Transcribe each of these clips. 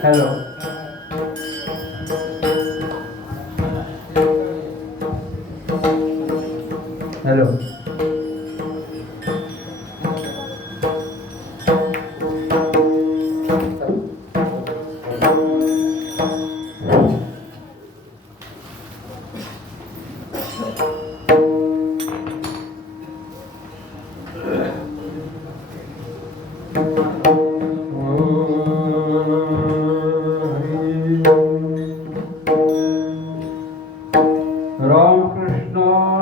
Hello. Hello. Ram Krishna.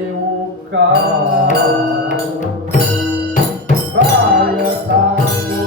उपकार काय सांगू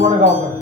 वडगावकर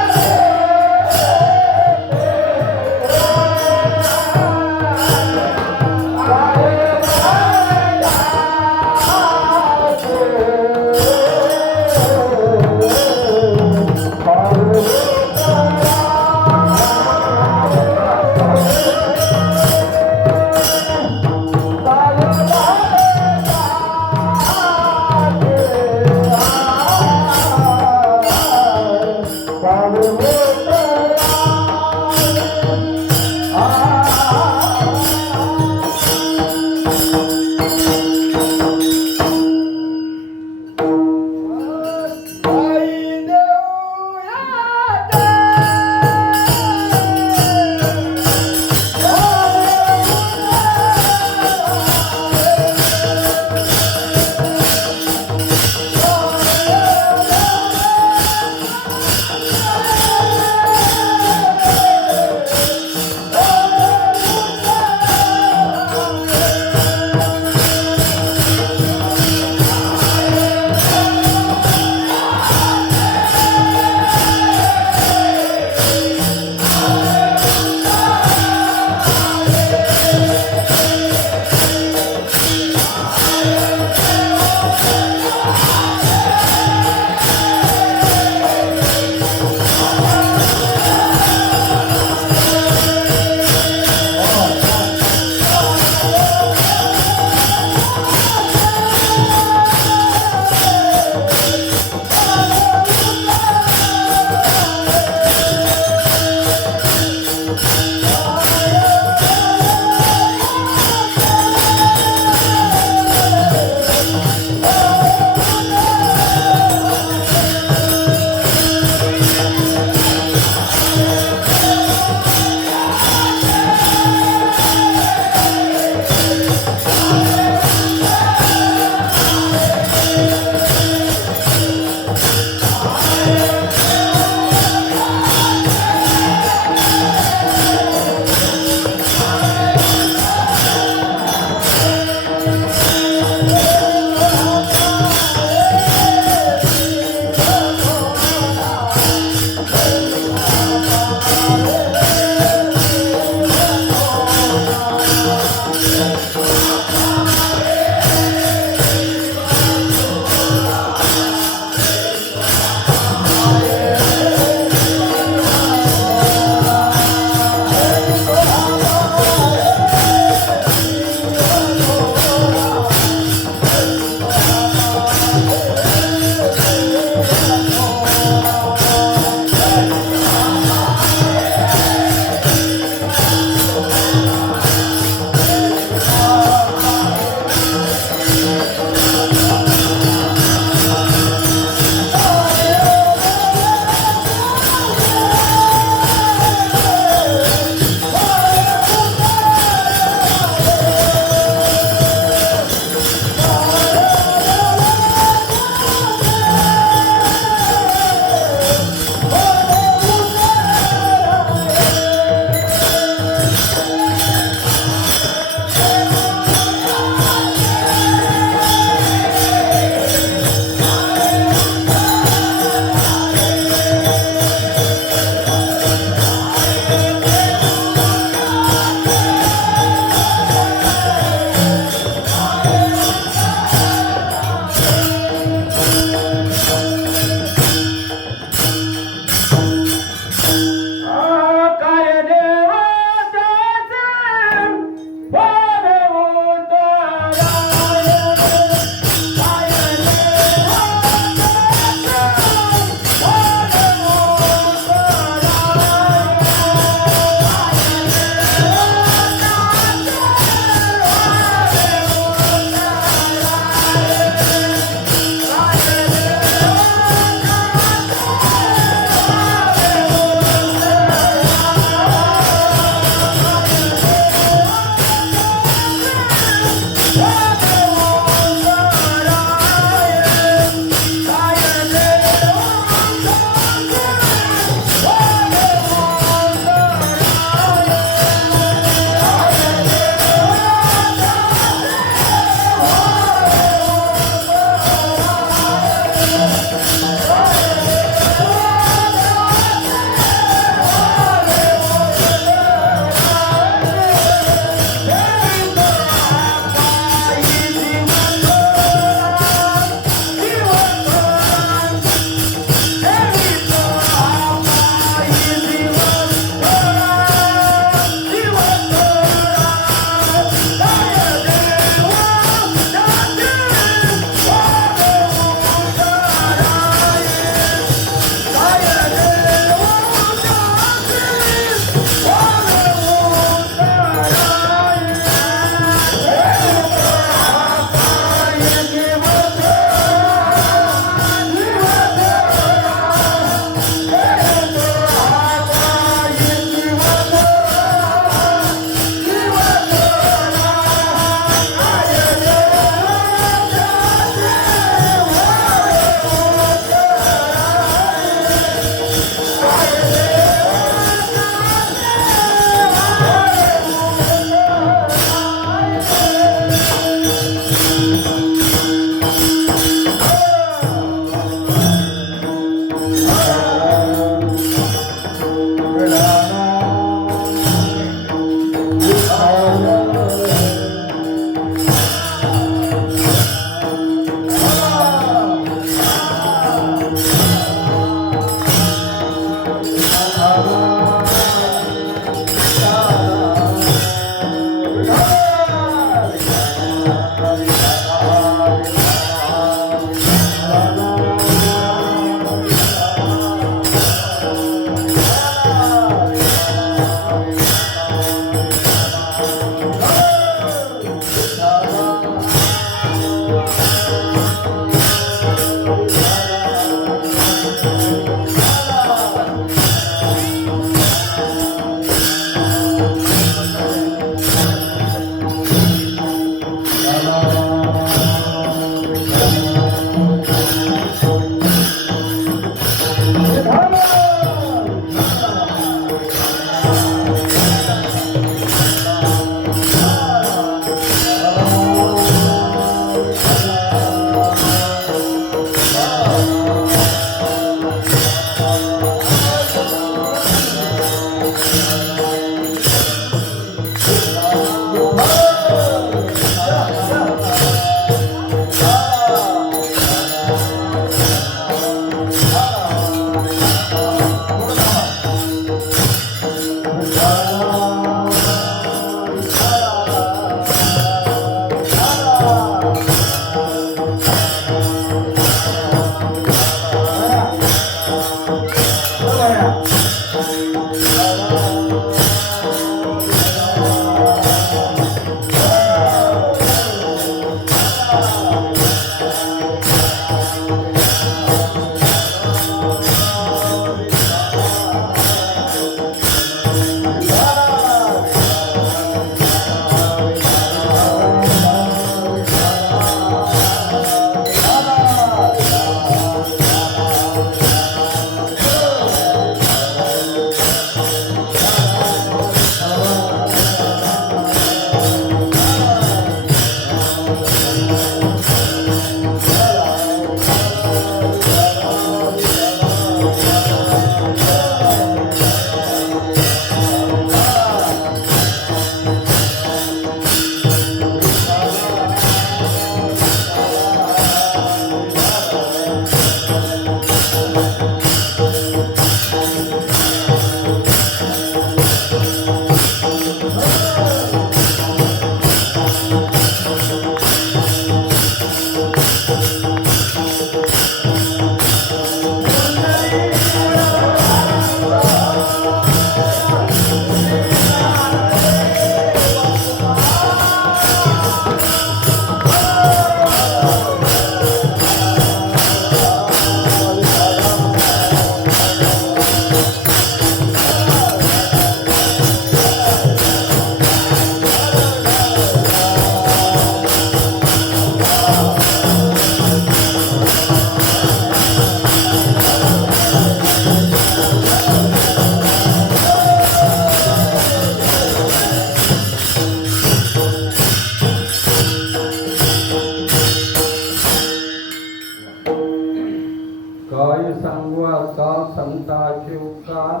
आता संताचे उपकार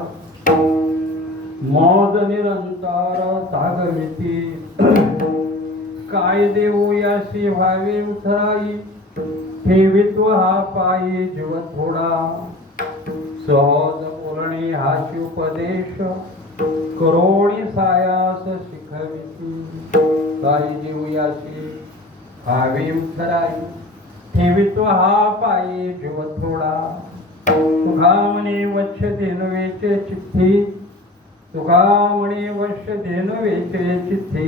मौज निरंतर सागमिती काय देऊ याशी व्हावे उतराई ठेवित्व हा पायी जीव थोडा सहज पूर्णे हाची उपदेश करोणी सायास शिकविती काय देऊ याशी व्हावे उतराई ठेवित्व हा पायी जीव थोडा तुघा म्हणे वच्छ धेनुवेचे चिठ्ठी तुघा म्हणे वश धेनुवेचे चिठ्ठी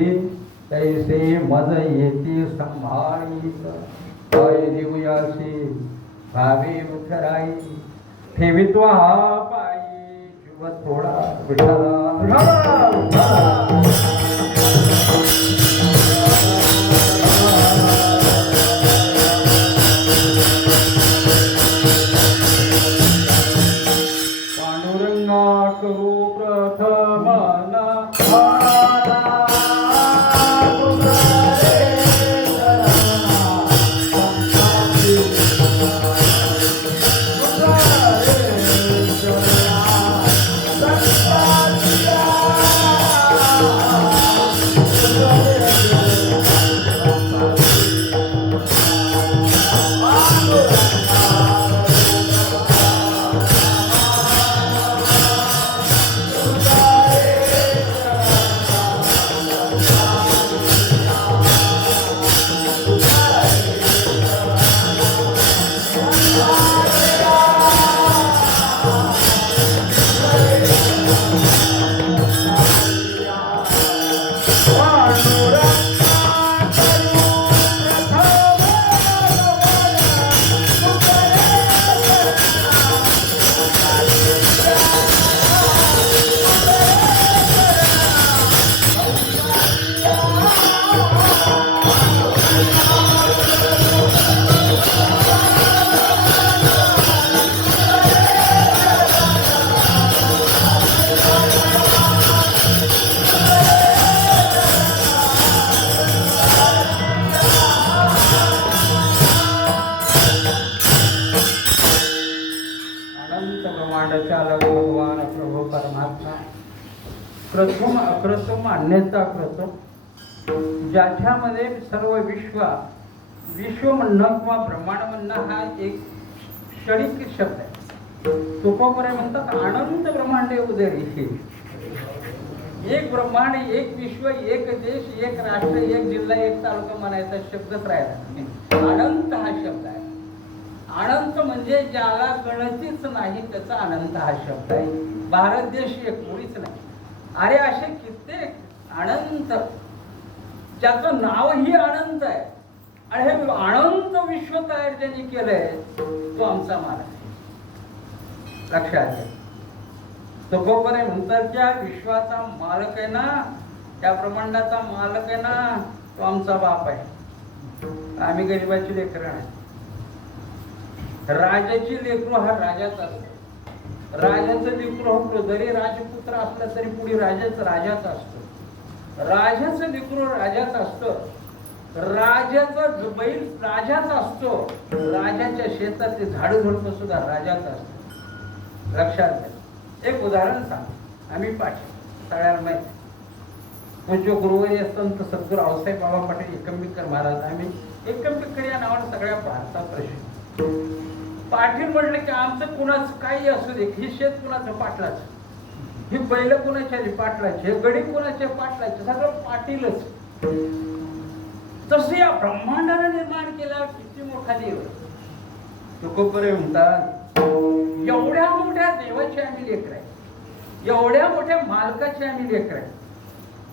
तैसे मज येते संभाळीत काय देऊयाशी भावे उतराई ठेवित्व हा पायी जीव थोडा विठाला भगवान प्रभू परमात्मा प्रथम अप्रथम अन्यथा प्रथम ज्याच्यामध्ये सर्व विश्व म्हणणं किंवा ब्रह्मांड म्हणणं हा एक क्षणिक शब्द आहे. तुकोबरे म्हणतात अनंत ब्रह्मांडे उदरी. एक ब्रह्मांड, एक विश्व, एक देश, एक राष्ट्र, एक जिल्हा, एक तालुका म्हणायचा शब्दच राहिला. अनंत हा शब्द आहे. अनंत म्हणजे ज्याला गणतीच नाही त्याचा अनंत हा शब्द आहे. भारत देश एक मुळीच नाही. अरे असे कित्येक अनंत ज्याचं नावही अनंत आहे आणि हे अनंत विश्व तयार ज्यांनी केलंय तो आमचा मालक आहे. लक्षात घ्या. तुकोबरे म्हणतात त्या विश्वाचा मालक आहे ना, त्या ब्रह्मांडाचा मालक आहे ना, तो आमचा बाप आहे. आम्ही गरिबाची लेकरं नाही. राजाची लेकरू हा राजाच असतो. राजाचं लेकरू हो जरी राजपुत्र असला तरी पुढे राजाच असतो. राजाचं लेकरू राजाच असतं. राजाचा बैल राजाच असतो. राजाच्या शेतातले झाड झुडपं सुद्धा राजाच असतं. लक्षात घ्या. एक उदाहरण सांग. आम्ही पाठी सगळ्यांना माहिती पूज्य गुरुवारी असताना सद्गुरू रावसाहेब बाबा पाटील एकंबिकर महाराज, आम्ही एकंबिकर या नावाने सगळ्या भारतात प्रसिद्ध. पाटील म्हटलं की आमचं कुणाचं काही असू दे, ही शेत कुणाचं पाटलाच, ही बैल कुणाच्या पाटलाचे, हे गडी कुणाच्या पाटलाचे, सगळं पाटीलच. तसं या ब्रह्मांडाने निर्माण केला किती मोठा देव. तुकोबरे म्हणतात एवढ्या मोठ्या देवाचे आम्ही लेकर आहे, एवढ्या मोठ्या मालकाचे आम्ही लेकर आहे.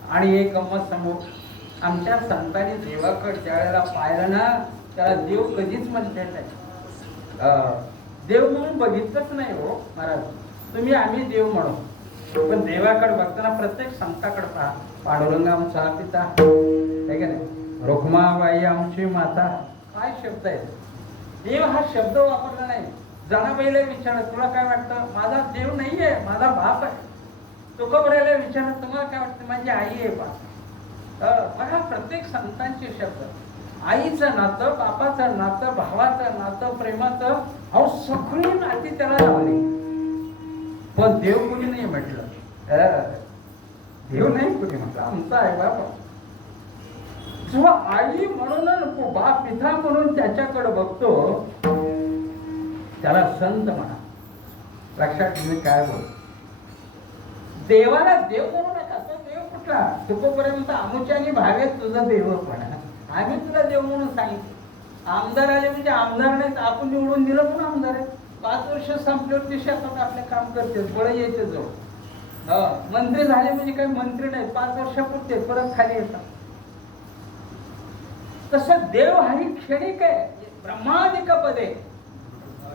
आणि एक गंमत समोर आमच्या संतांनी देवाकडे त्यावेळेला पाहिलं ना, त्याला देव कधीच म्हणते नाही. देव म्हणून बघितलंच नाही हो महाराज. तुम्ही आम्ही देव म्हणू, पण देवाकडे बघताना प्रत्येक संताकडे पहा. पांडुरंग आमचा पिता आहे का नाही, रुक्माबाई आमची माता. काय शब्द आहे. देव हा शब्द वापरला नाही. जनाबाईला विचारत तुला काय वाटतं, माझा देव नाहीये, माझा बाप आहे. तुकोबऱ्याला विचारत तुम्हाला काय वाटतं, माझी आई आहे बा. बघा प्रत्येक संतांचे शब्द. आईचं नातं, बापाचं नातं, भावाचं नातं, प्रेमाचं, अहो सगळी नाती त्याला लावली. पण देव कोणी नाही म्हटलं. देव नाही कोणी म्हटलं, आमचा आहे बाबा. जेव्हा आई म्हणून बाप पिता म्हणून त्याच्याकडे बघतो, त्याला संत म्हणा. लक्षात तुम्ही काय बोल, देवाला देव म्हणू नका. तो देव कुठला? तुकोपर्यंत अमुच्याने भावेत तुझं देवपणा. आम्ही तुला देव म्हणून सांगितलं. आमदार आले म्हणजे आमदार नाहीत, आपण निवडून दिलं म्हणून आमदार आहे. 5 वर्ष संपल्यावर ते शेतात आपले काम करते, बळ येते जवळ. मंत्री झाले म्हणजे काही मंत्री नाही, 5 वर्षापुरते परत खाली येतात. तसं देव हा ही क्षणिक आहे. ब्रह्मादिक पदे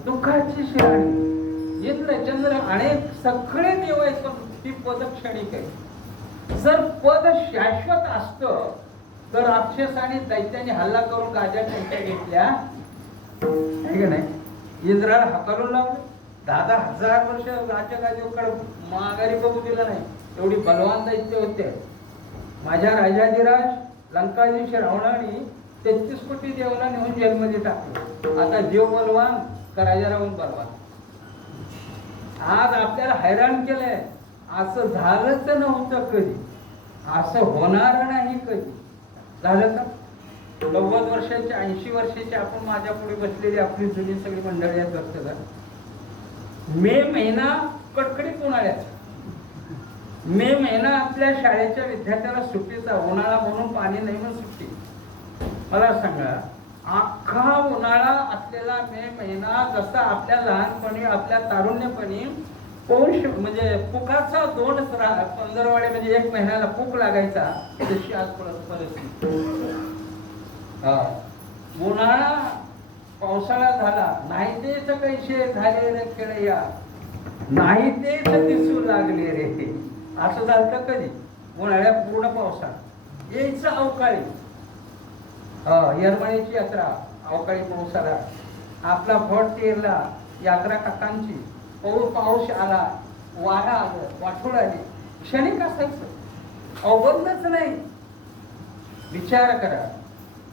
दुःखाची शिराणी, इंद्र चंद्र अनेक सगळे देव आहेत, पण ती पद क्षणिक आहे. जर पद शाश्वत असतं तर राक्षस आणि दैत्याने हल्ला करून गाजा त्यांच्या घेतल्या आहे का नाही. इंद्राला हकलून लावलं. 10,000 वर्ष राज्य गाजेकडे माघारी बघू दिलं नाही. एवढी बलवान दैत्य होते. माझ्या राजाधिराज लंकाधीश रावणाने 33 कोटी देवाला नेऊन जेलमध्ये टाकलं. आता देव बलवान का राजा रावण बलवान? आज आपल्याला हैराण केलंय. असं झालंच नव्हतं कधी, असं होणार नाही कधी. झालं का? 90 वर्षाचे 80 वर्षाचे आपण माझ्या पुढे बसलेली आपली जुनी सगळी मंडळी आहेत. लक्षात घ्या, मे महिना कडकडीत उन्हाळ्याचा. मे महिना आपल्या शाळेच्या विद्यार्थ्याला सुट्टीचा. उन्हाळा म्हणून पाणी नाही म्हणून सुट्टी. मला सांगा, अख्खा उन्हाळा असलेला मे महिना जसा आपल्या लहानपणी आपल्या तारुण्यपणी पौष म्हणजे पुकाचा 2 पंधरवाडे म्हणजे 1 महिन्याला पुक लागायचा, तशी आज परिस्थिती. उन्हाळा पावसाळा झाला, नाही तेच कैसे झाले रे खेळया, नाही तेच दिसू लागले रे. असं झालं कधी? उन्हाळ्यात पूर्ण पावसाळा यायचं अवकाळी. येरमाळ्याची यात्रा अवकाळी पावसाळा. आपला भट तेरला यात्रा काकांची. पाऊस आला, वारा आलं, वाठोळ आली, क्षणिक असायचं, अवबंधच नाही. विचार करा,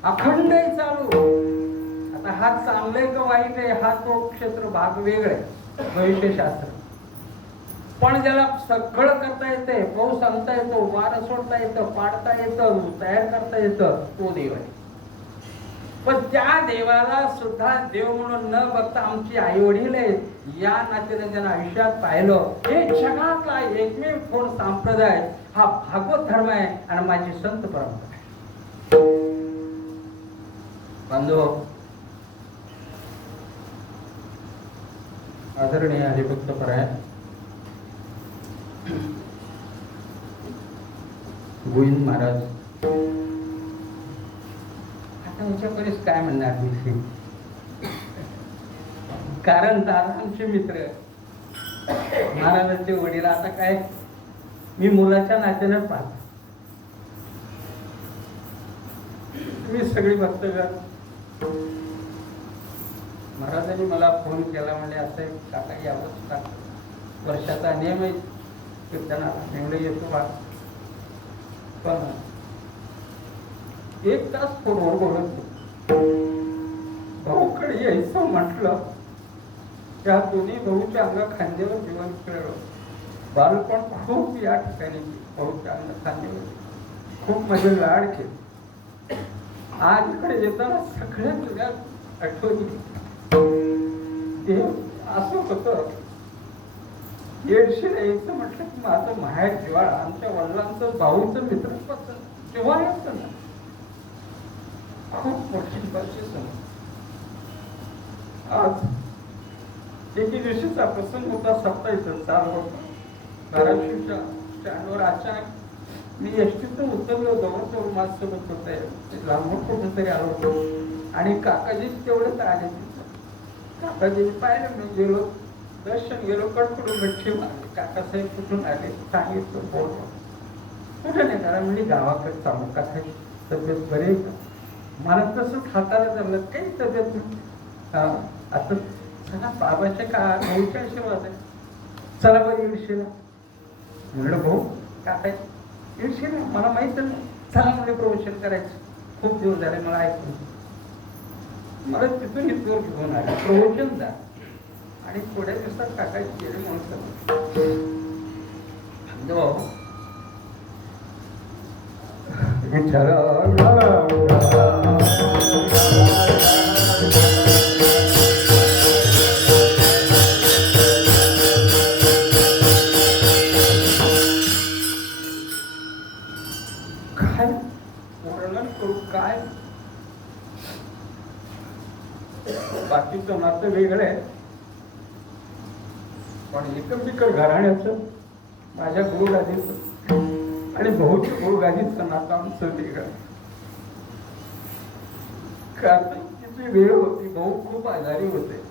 अखंड चालू. आता हा चांगले का वाईट आहे हा तो क्षेत्र भाग वेगळे भविष्यशास्त्र. पण ज्याला सगळं करता येते, पाऊस आणता येतो, वारं सोडता येतं, पाडता येतं, तयार करता येतं, तो देव आहे. पण त्या देवाला सुद्धा देव म्हणून न बघता आमची आई वडील आहेत या नात्याने ज्यांना आयुष्यात पाहिलं, हे जगातला एकमेव थोर संप्रदाय हा भागवत धर्म आहे आणि माझी संत परंपरा आहे. बांधव, आदरणीय हरिभक्त परायण गोविंद महाराज, याच्यापर्यंत काय म्हणणार मी? कारण दादा आमचे मित्र, महाराजांचे वडील. आता काय मी मुलाच्या नात्यानं पाहतो. तुम्ही सगळी वक्तव्य. महाराजांनी मला फोन केला, म्हणजे असं काका यावंच वर्षाचा नियम आहे कीर्तनाला, एवढं येतो बा. पण 1 तास फोनवर बोलत भाऊकडे यायचं म्हटलं, त्या दोन्ही भाऊच्या अंगा खांद्यावर जीवन खेळलं. बालपण खूप या ठिकाणी भाऊच्या अंगा खांद्यावर खूप माझे लाड केले. आज इकडे येताना सगळ्या तुझ्या आठवणी. ते असं होतं, 150 यायचं म्हटलं की माझं माहेर जिव्हाळा. आमच्या वडिलांचं भाऊचं मित्रपत्र जिव्हाळा असतं ना, खूप मोठी बक्षीस. आज एके दिवशीचा प्रसंग होता. 27 साल होता. धाराशिवच्या स्टँडवर अचानक मी एसटीतून उतरलो. जवळजवळ माझ्यासोबत होते, लांबून कुठून तरी आलो होतो आणि काकाजी तेवढेच आले. काकाजीने पाहिलं, मी गेलो, दर्शन गेलो, कडकडून गठ्ठी मारली. काकासाहेब कुठून आले सांगितलं, बोल. कुठे नाही करा म्हणजे गावाकडे चामुकात आहे, तब्येत बरे का? मला तसंच हाताला धरलं, काही तब्येत नाही. आता चला बाबाच्या का भाऊच्या आशीर्वाद आहे, चला बरं येडशीला. म्हणलं भाऊ काका येडशीला मला माहित नाही, चला म्हणजे प्रवचन करायचं. खूप दिवस झाले मला ऐकून. मला तिथून इथवर घेऊन आले, प्रवचन द्या. आणि थोड्या दिवसात काकाची गेली म्हणून काय वर्णन करू काय. बाकीचं नातं वेगळं आहे, पण एकमेकर घराण्याचं माझ्या गुरुगादीचं आणि भाऊच्या गुरुगादीचं नातं आमचं वेगळं. कार्तिकीची वेळ होती, भाऊ खूप आजारी होते.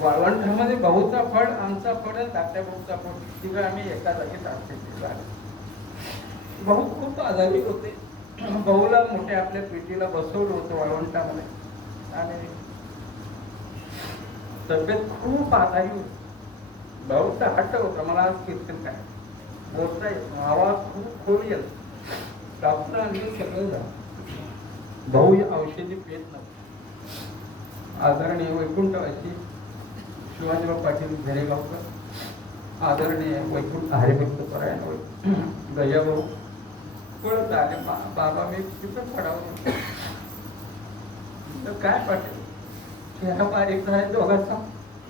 वाळवंटामध्ये भाऊचा फळ, आमचा फळ, धाकट्या भाऊचा फळ, तिघं आम्ही एका जागी धाकटे. भाऊ खूप आजारी होते. भाऊला मोठ्या आपल्या पेटीला बसवलं होतं वाळवंटामध्ये आणि तब्येत खूप आजारी होती. भाऊचा हट्ट होता, मला आज कीर्तन काय बोलता येत, आवाज खूप खोल येत. डॉक्टरांनी सगळं झालं. भाऊ औषधी पेत नव्हते. आदरणीय वैकुंठवासी शिवाजीराव पाटील झरेगावकर, आदरणीय वैकुंठ हरिभक्त परायण गजाभाऊ पळत आले. बाबा मी तिथं पडावं तर काय पाटील चेहरा बारीक झाला दोघांचा.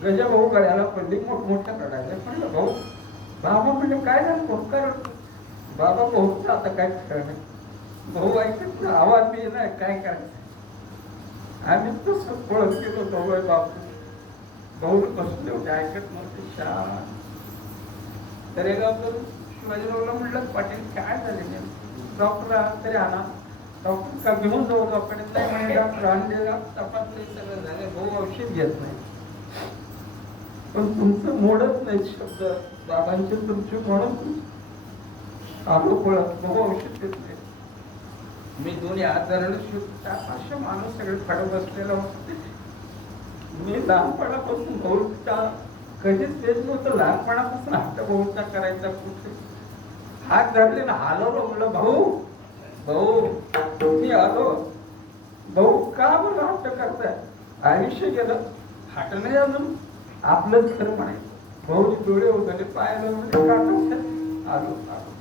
गजाभाऊ गळ्याला पडली, मोठमोठ्या रडायला. म्हणलं भाऊ, बाबा म्हणजे काय झालं उपकार. बाबा भाऊचा आता काय खरं नाही. भाऊ ऐकत आवाज बी नाही, काय करायचं. आम्ही तसं पळत गेलो दोघं बापू. भाऊ बसले होते, ऐकत नव्हते, शांत. दरेगावकर शिवाजीरावला म्हटलं पाटील काय झाले. डॉक्टर तरी आणा. डॉक्टर का घेऊन जाऊ डॉक्टर नाही म्हणे. डॉक्टर आणलेला तपासले सगळं झाले. भाऊ औषध घेत नाही. पण तुमचं मोडत नाही शब्द, बाबांचे तुमचे म्हणून आलो पळत. भाऊ औषध घेत नाही. मी दोन्ही हात धरलं. 400-500 माणूस सगळे फड बसलेला होते. मी लहानपणापासून भाऊचा कधीच तेच नव्हतं. लहानपणापासून हट्ट भाऊचा करायचा. कुठे हात धरले ना हलवलं. म्हणलं भाऊ भाऊ मी आलो. भाऊ का मला हट्ट करताय. आयुष्य गेलं, हट्ट नाही अजून आपलंच खरं म्हणायचं. भाऊचे डोळे होते, पायाला म्हणजे काका आलो आलो.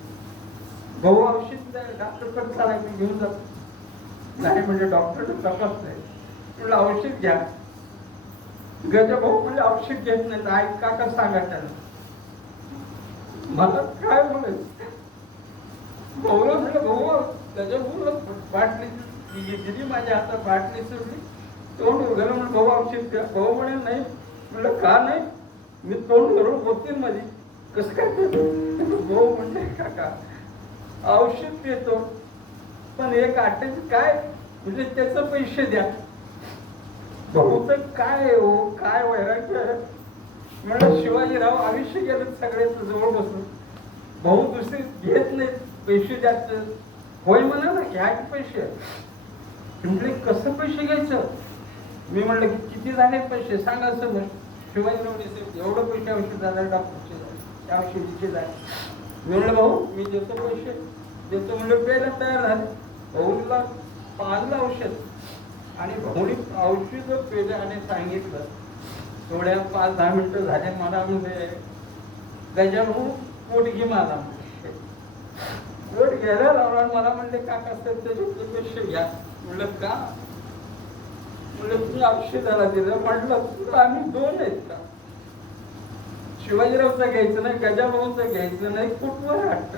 भाऊ औषध डॉक्टरकडे चालायचं घेऊन जातो. नाही म्हणजे डॉक्टर तपास नाही. तुला औषध घ्या. गजा भाऊ म्हणजे औषध घेत नाही. आई काका सांगा त्याला. मला काय बोलायचं. भाऊला म्हटलं भाऊ गजा भाऊला बाटली दिली माझ्या हातात. बाटली सोडली, तोंड उघडलं. म्हणून भाऊ औषध घ्या. भाऊ म्हणे नाही. म्हटलं का नाही. मी तोंड धरून होते माझी कसं काय. भाऊ म्हणजे काका औषध देतो, पण एक आठवड्याचे काय म्हणजे त्याचं पैसे द्या. भाऊचं काय हो काय वैराग्य आहे. म्हणलं शिवाजीराव आयुष्य गेलं सगळे जवळ बसून. भाऊ दुसरे घेत नाहीत पैसे द्यायचं. होय म्हणा ना घ्या की पैसे. म्हटले कसं पैसे घ्यायचं. मी म्हणलं की किती झाले पैसे सांगा समज. शिवाजीराव एवढं पैसे औषध झालं, डॉक्टरचे झाले, त्या औषधीचे झाले. मी म्हणलं भाऊ मी देतो पैसे देतो. म्हणलं प्यायला तयार झाले. भाऊला पाजलं औषध आणि भाऊनी औषध पेलं आणि सांगितलं. थोड्या 5-10 मिनिटं झाले. मला म्हणजे गजा भाऊ पोट घे माझा. पोट घ्यायला लावला. मला म्हणले काका सर त्याचे पैसे घ्या. म्हणलं का. म्हणलं तू औषधाला दिलं. म्हटलं तुला आम्ही 2 आहेत का. शिवाजीरावचं घ्यायचं नाही, गजाभाऊचं घ्यायचं नाही. कुठवर हट्ट.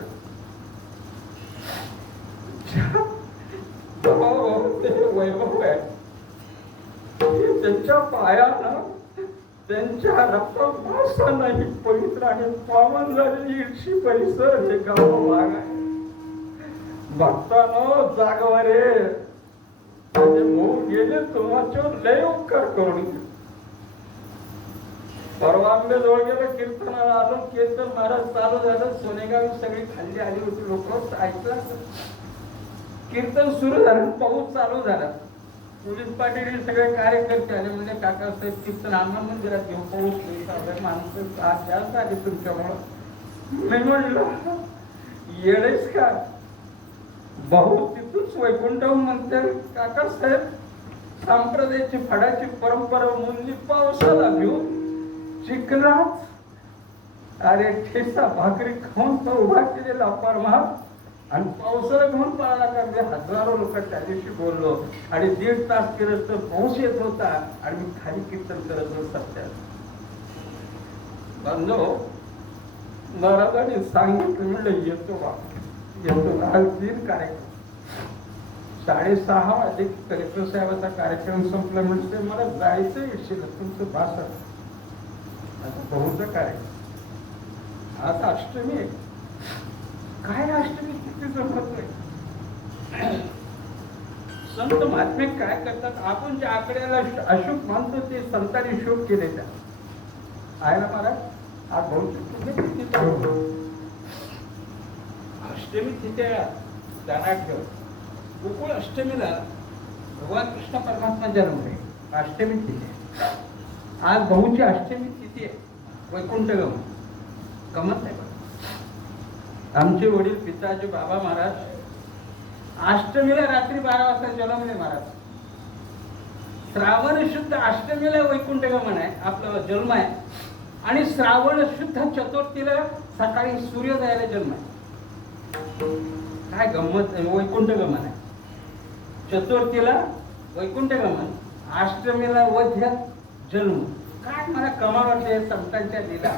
वैभव आहे त्यांच्या पायानं त्यांच्या रक्तमासाने पवित्र आणि पावन झालेली इर्षी परिसर हे गाव भाग आहे. भक्तानो जागवारे भाऊ गेले तुम्हाला लय उपकार करून. परवा आंबे जवळ गेलं, कीर्तनाला आलो. कीर्तन महाराज चालू झालं. सोनेगाव सगळी खाल्ली आली होती. लोक ऐकलं. कीर्तन सुरू झालं, पाऊस चालू झाला. पोलीस पाटील सगळे कार्यकर्ते आले. म्हणजे काका साहेब कीर्तन आम्हा मंदिरात घेऊन पाऊस माणसं आज जास्त आली तुमच्यामुळं. मी म्हणलं येडेच का. भाऊ तिथूनच वैकुंठहून म्हणते काका साहेब संप्रदायाची फडाची परंपरा मुली पावसाला घेऊन चिखलात अरे ठेचा भाकरी खाऊन तो उभा केलेला परमार्थ आणि पावसाला घेऊन पळाला का. हजारो लोक त्या दिवशी बोललो आणि 1.5 तास केलं तर पाऊस येत होता आणि मी खाली कीर्तन करत होतो सत्यात. बांधव महाराजांनी सांगितलं म्हणलं येतो बा येतो. आज 3 कार्यक्रम 6:30 वाजे कलेक्टर साहेबाचा कार्यक्रम संपला म्हणजे मला जायचं येशील तुमचं भाषण. आता बहुचा कार्यक्रम आज अष्टमी आहे. काय अष्टमी किती जमत नाही. संत महात्मे काय करतात आपण ज्या आकड्याला अशुभ मानतो ते संतांनी शुभ केले त्या आहे ना महाराज. आज बहुतेक अष्टमी तिथे ध्यानात ठेव. गोकुळ अष्टमीला भगवान कृष्ण परमात्मा जन्मले. अष्टमी तिथे आज बहुची अष्टमी तिथी आहे. वैकुंठ गमत आहे. आमचे वडील पिताजी बाबा महाराज अष्टमीला रात्री 12 वाजता जन्मले महाराज. श्रावण शुद्ध अष्टमीला वैकुंठ गमन आहे आपला जन्म आहे आणि श्रावण शुद्ध चतुर्थीला सकाळी सूर्योदयाला जन्म आहे. काय गंमत. वैकुंठ गमन आहे. चतुर्थीला वैकुंठ गमन, अष्टमीला वध्य जन्म. काय मला कमाल वाटते संतांच्या लीला.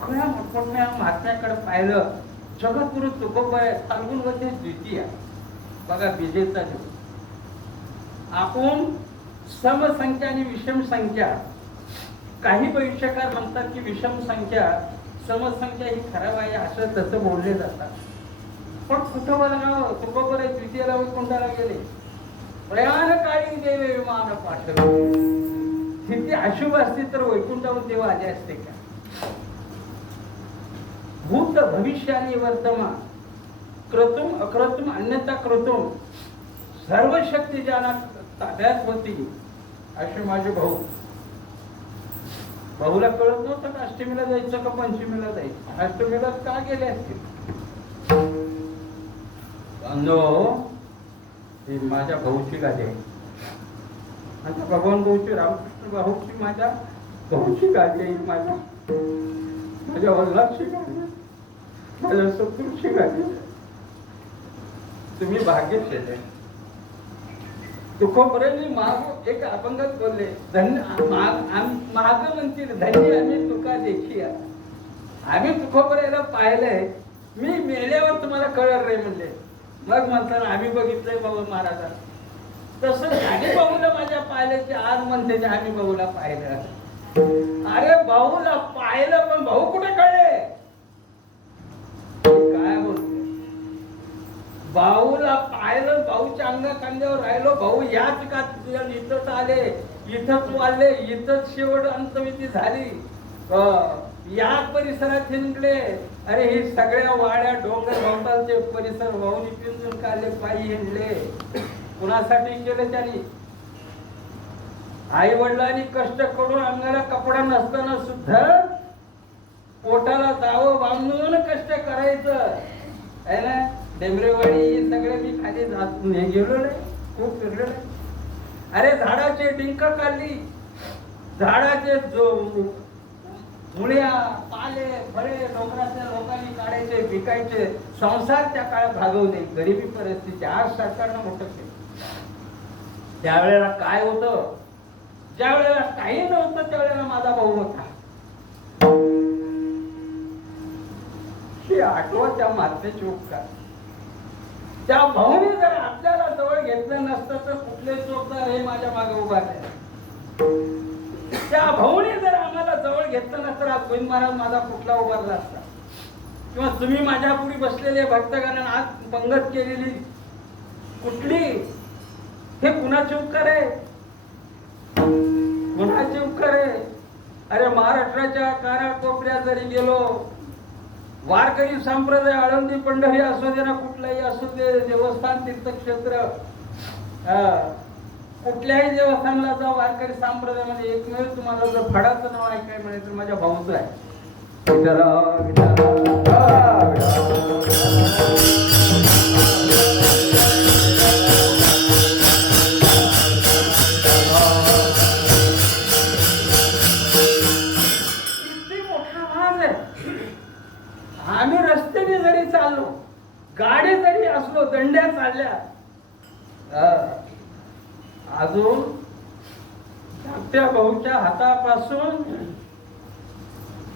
सगळ्या मोठमोठ्या महात्म्याकडे पाहिलं. जगद्गुरु तुकोबाई फाल्गुन वध्य द्वितीय बघा विजेचा दिवस. आपण समसंख्या आणि विषम संख्या, काही भविष्यकार म्हणतात की विषम संख्या समसंख्या ही खराब आहे असं तसं बोलले जातात. पण कुठं बघा तुकोबाई द्वितीयला वैकुंठाला गेले. प्रयाण काळी देवे विमान पाठवले. स्थिती अशुभ असती तर वैकुंठावर देव आले असते का. भूत भविष्य आणि वर्तमान क्रतुम अक्रतुम अन्यथा क्रतुम सर्व शक्ती ज्यांना ताब्यात होती असे माझे भाऊ. भाऊला कळत नव्हतं का अष्टमीला जायचं का पंचमीला जायचं. अष्टमीला का गेले असतील. ही माझ्या भाऊची गादी आहे. आता भगवान भाऊची रामकृष्ण भाऊची माझ्या भाऊची गादी आहे. माझ्या वल्लाची गादी, माझ्या शत्रूची गादी. तुम्ही भाग्य केले. तुकोबरेंनी माग एक अभंगात बोलले धन्य माग म्हणतील धन्य आम्ही तुका देखी. आम्ही तुकोबरेला पाहिलंय. मी मेल्यावर तुम्हाला कळणार नाही म्हणले. मग म्हणताना आम्ही बघितलंय बाबा महाराजा. तसं आम्ही भाऊला माझ्या पाहिल्याचे आज म्हणते आम्ही भाऊला पाहिलं. अरे भाऊला पाहिलं पण भाऊ कुठे कळले. काय बोलतो. भाऊला पाहिलं, भाऊच्या अंगा खांद्यावर राहिलो. भाऊ याच का इथंच आले, इथंच वाढले, इथंच शेवट अंतविधी झाली. या परिसरात हिंडले. अरे ही सगळ्या वाड्या डोंगर भोवतालचे परिसर वाहून पिंजून काढले. पायी हिंडले. कुणासाठी केलं त्यांनी. आई वडिलांनी कष्ट करून अंगाला कपडा नसताना सुद्धा पोटाला जावं बांधून कष्ट करायचं आहे ना. डेमरेवाडी सगळे मी खाली गेलो नाही. खूप फिरलो नाही. अरे झाडाचे डिंक काढली. झाडाचे मुळ्या पाले फळे डोंगराच्या लोकांनी काढायचे विकायचे. संसार त्या काळात भागवले. गरिबी परिस्थिती. आज सरकारनं मोठं केलं. त्यावेळेला काय होतं. ज्या वेळेला काही नव्हतं त्यावेळेला माझा भाऊ होता. आठवा त्या मातेचे उपकार. त्या भाऊने जर आपल्याला जवळ घेतलं नसतं तर कुठले चोरदार हे माझ्या मागे उभा आहे. त्या भाऊने जर आम्हाला जवळ घेतलं नसतं आज गोविंद महाराज माझा कुठला उभारला असता. किंवा तुम्ही माझ्या पुढे बसलेले भक्तगणांना आज पंगत केलेली कुठली. हे कुणाचे उपकार आहे. कुणाचे उपकार आहे. अरे महाराष्ट्राच्या कानाकोपऱ्यात जरी गेलो, वारकरी संप्रदाय आळंदी पंढरी असू दे ना कुठलाही असू दे, देवस्थान तीर्थक्षेत्र कुठल्याही देवस्थानला जा, वारकरी संप्रदायामध्ये एकमेव तुम्हाला जर फडाचं नाव ऐकायला मिळेल तर माझ्या भाऊचं आहे. अजून धाकट्या भाऊच्या हातापासून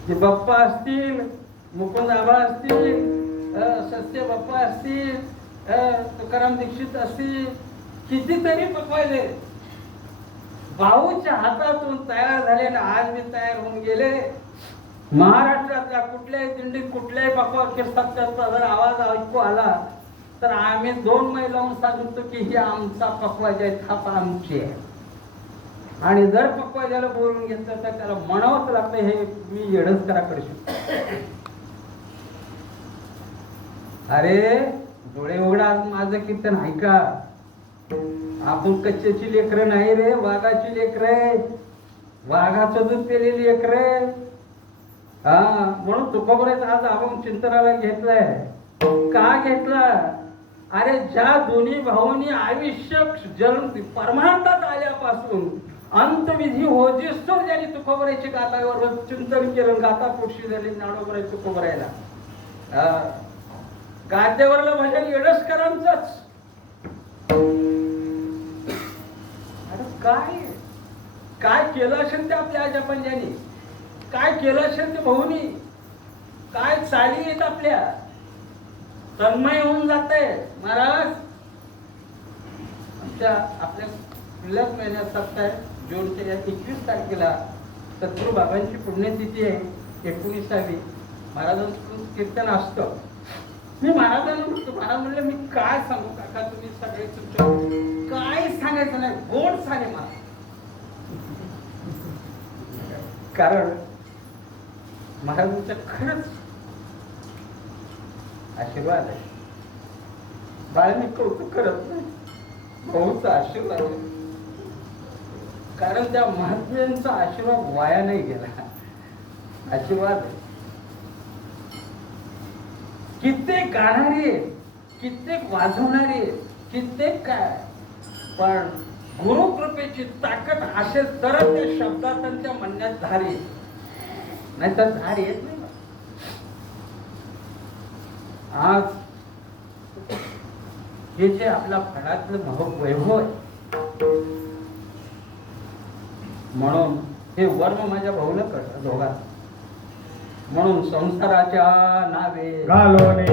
जे बाप्पा असतील, मुकुंद आबा असतील, सत्य बाप्पा असतील, तुकाराम दीक्षित असतील, कितीतरी पकवायले भाऊच्या हातातून तयार झाले ना आज मी तयार होऊन गेले. महाराष्ट्रातल्या कुठल्याही दिंडीत कुठल्याही पकवा कीर्तनाचा जर आवाज ऐकू आला तर आम्ही 2 मैल लावून सांगतो की ही आमचा पकवाजा थाप आमची आहे. आणि जर पकवाजाला बोलून घेतलं तर त्याला म्हणावंच लागतं हे मी येडसकराकडे शिकतो. अरे डोळे उघडा, आज माझं कीर्तन ऐका. आपण कच्च्याची लेकरं नाही रे, वाघाची लेकरं, वाघाचं दूध पेलेली लेकरं. हा म्हणून तुकोबरेच आज आपण चिंतनाला घेतलंय. का घेतला? अरे ज्या दोन्ही भाऊंनी आयुष्य जन्म परमानंदात आल्यापासून अंतविधी होजीस्तोर ज्यांनी तुकोबरायची गाथावर चिंतन केलं, गाथा पोटशी झाली ज्ञानोबराय तुकोबरायला. गाद्यावरलं भजन येडसकरांचंच. अरे काय काय केलं असेल ते आपल्या आजा पंजानी, काय केलं असेल ते भाऊनी, काय चाली आहेत आपल्या, तन्मय होऊन जाते. महाराज आपल्या पुढल्याच महिन्यात 7 जूनच्या 21 तारखेला सद्गुरू बाबांची पुण्यतिथी आहे, 19वी. महाराजांचं कीर्तन असतं. मी महाराज म्हणले मी काय सांगू काका, तुम्ही सगळे तुमच्या काय सांगायचं नाही, गोड सांगे मला. कारण महाराजांचा खरंच आशीर्वाद आहे. बाळ मी कौतुक करत नाही, भाऊचा आशीर्वाद आहे. कारण त्या महात्म्यांचा आशीर्वाद वाया नाही गेला, आशीर्वाद आहे. कित्येक गाणारे, कित्येक वाजवणारे, कित्येक काय, पण गुरुकृपेची ताकद असेल तरच त्या शब्दात त्यांच्या म्हणण्यात धार येईल, नाही तर धार येत नाही. आज हे जे आपल्या फळातलं वैभव आहे, म्हणून हे वर्म माझ्या भाऊला कळलं दोघांना. म्हणून संसाराच्या नावे घालून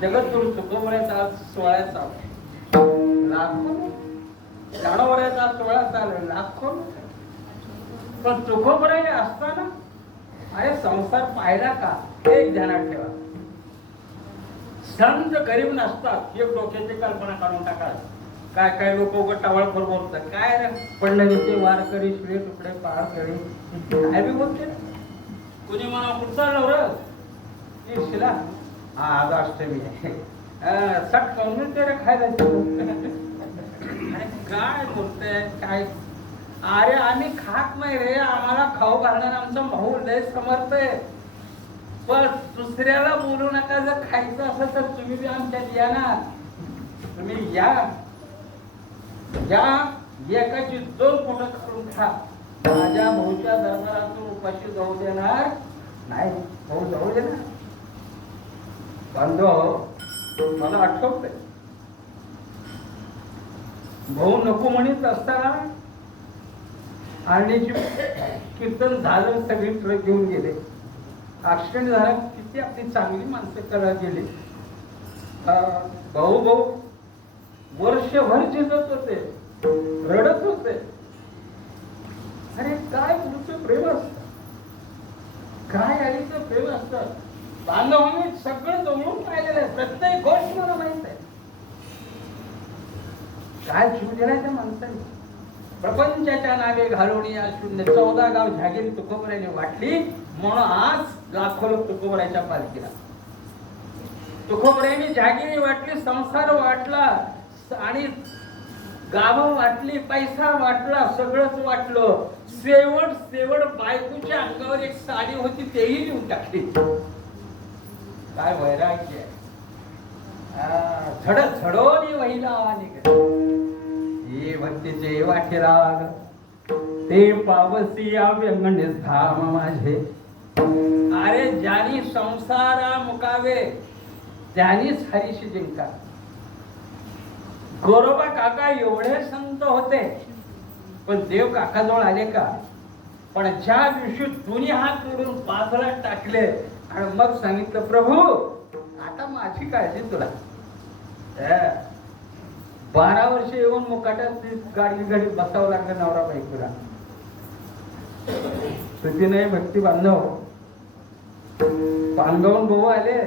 जगद्गुरु तुकोबरायचा आज 16 लाखो ज्ञानोबरायचा 16 लाखो. पण तुकोबराय असताना अरे संसार पाहिला का, एक ध्यानात ठेवा. संत गरीब नसतात, एक डोक्याची कल्पना काढून टाका. काय काय लोक उघड टावळखोर बोलतात, काय रे पंढरीचे वारकरी शिळे तुकडे पार करी काय बी बोलते. कुणी म्हणा कुठचा नवर शिला, हा आज अष्टमी आहे, सट करून ते खायला काय बोलते काय. अरे आम्ही खात नाही रे, आम्हाला खाऊ घालणार आमचा भाऊ लय समर्थ आहे. पण दुसऱ्याला बोलू नका, जर खायचं असेल तर तुम्ही बी आमच्यात या ना. तुम्ही या एकाची 2 पोटं करून खा. माझ्या भाऊच्या दरबारातून उपाशी जाऊ देणार नाही, भाऊ जाऊ देणार. बांधव मला आठवतंय भाऊ नको म्हणत असताना आणि कीर्तन झालं, सगळी ट्रक घेऊन गेले. ऍक्सिडेंट झाला. किती आपली चांगली माणसं करा गेली. भाऊ भाऊ वर्षभर झिजत होते, रडत होते. अरे काय तुमचं प्रेम असत, काय आईचं प्रेम असतं. बांधवांनी सगळं जमवून राहिलेलं आहे, प्रत्येक गोष्ट मला माहित आहे. काय जीव दिलाय त्या माणसाने. प्रपंचाच्या नावे घालून या शून्य 14 गाव जागीर तुकोबराने वाटली, म्हणून आज लाखो लोक तुकोबराच्या पालखीला. तुकोबराने जागिरी वाटली, संसार वाटला आणि गाव वाटली, पैसा वाटला, सगळंच वाटलं. शेवट बायकोच्या अंगावर एक साडी होती, तेही लिहून टाकली. काय वैराग्य आहे. झडझडोनी वहिला ये भक्तीचे वाटे राग, ते पावसी व्यंगणेस धाम माझे. अरे ज्यानी संसारा मुकावे त्यानीच हरीशी जिंका. गोरोबा काका एवढे संत होते, पण देव काकाजवळ आले का? पण ज्या दिवशी दोन्ही हात जोडून बाजूला टाकले आणि मग सांगितलं, प्रभू आता माझी काळजी तुला. 12 वर्ष येऊन मुकाट्यात गाडी बसावं लागलं नवरा बायकोला. सुखी नाही भक्ती बांधव पानगावून भाऊ आले.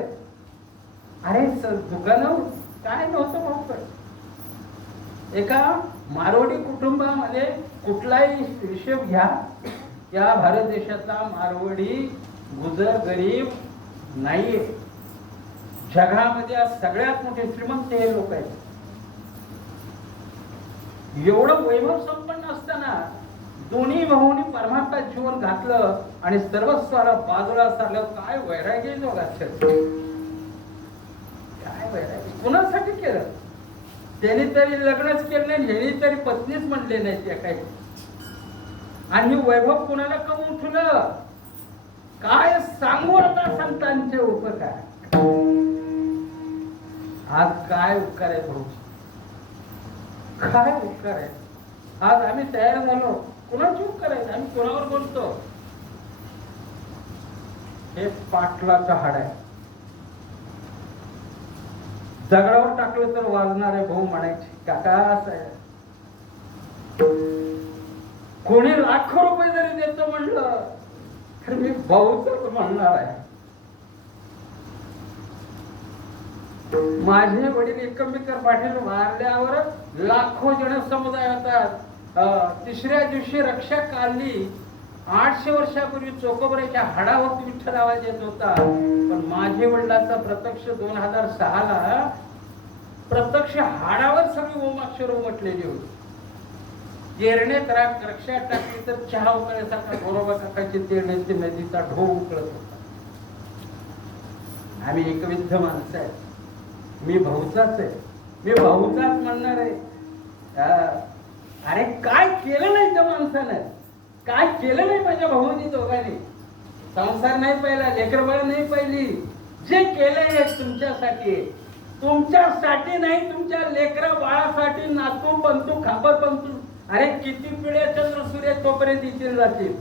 अरे दुकान काय नव्हतं भाऊ. एका मारवाडी कुटुंबामध्ये कुठलाही हिशोब घ्या, या भारत देशातला मारवाडी गुजर गरीब नाहीये. जगामध्ये सगळ्यात मोठे श्रीमंत हे लोक आहेत. एवढं वैभव संपन्न असताना दोन्ही भाऊनी परमात्मा जीवन घातलं आणि सर्वस्वाला बाजूला सारलं. काय वैराग्य जोगात, काय वैराग्य. कुणासाठी केलं? त्यांनी तरी लग्नच केलं नाही, ह्यांनी तरी पत्नीच म्हणले नाही त्या काही. आणि वैभव कुणाला कमवून ठेवलं? काय सांगू आता संतांचे उपकार. आज काय उपकार आहे भाऊ, काय उपकार आहे. आज आम्ही तयार झालो, कुणाचे उपकार आहेत? आम्ही कोणावर बोलतो? हे पाटलाचं हाड आहे. दगडावर टाकलं तर वाजणार आहे. भाऊ म्हणायचे, काका असं आहे. कोणी लाखो रुपये जरी देतो म्हणलं तर मी भाऊच म्हणणार आहे. माझे वडील एकंबिकर पाटील वारल्यावर लाखो जन समुदाय होतात. तिसऱ्या दिवशी रक्षा काढली. 800 वर्षापूर्वी चोकोबऱ्याच्या हाडावरती विठ्ठल आवाज येत होता. पण माझे वडिलांचा प्रत्यक्ष 2006ला प्रत्यक्ष हाडावर सगळी ओमाक्षर उमटलेली होती. तेरण्यात रक्षा टाकली तर चहा उकळण्यासारखा गोरोबा काकाची तेरण्याची नदीचा ढो उकळत होता. आम्ही एकविध माणसं आहे. मी भाऊचाच आहे, मी भाऊचाच म्हणणार आहे. अरे काय केलं नाही त्या माणसानं, काय केलं नाही माझ्या भाऊनी दोघांनी. संसार नाही पाहिला, लेकरबाळ नाही पाहिली. जे केलंय हे तुमच्यासाठी, तुमच्यासाठी नाही, तुमच्या लेकरा बाळासाठी, नातू पंतू खापर पंतू. अरे किती पिढ्या चंद्र सूर्य तोपर्यंत इथे जातील.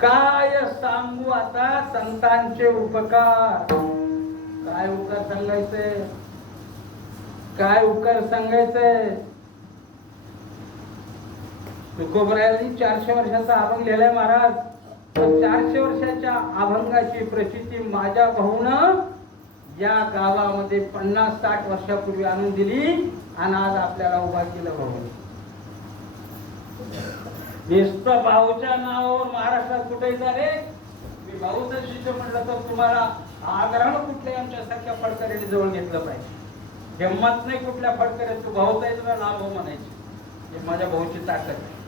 काय सांगू आता संतांचे उपकार. काय उपकार सांगायचे, काय उपकार सांगायचंय. तुकोबरायांनी 400 वर्षाचा अभंग लिहिलाय महाराज. 400 वर्षाच्या अभंगाची प्रचिती माझ्या भाऊनं या गावामध्ये 50-60 वर्षापूर्वी आणून दिली आणि आज आपल्याला उभा केलं. भाऊ नुसतं भाऊच्या नावावर महाराष्ट्रात कुठेही झाले. मी भाऊचा शिष्य म्हटलं तर तुम्हाला आग्रहानं कुठल्याही आमच्यासारख्या फडकऱ्याने जवळ घेतलं पाहिजे. हिंमत नाही कुठल्या फडकऱ्यात, तू भाऊचा आहे तुला नाव म्हणायचे. हे माझ्या भाऊची ताकद आहे.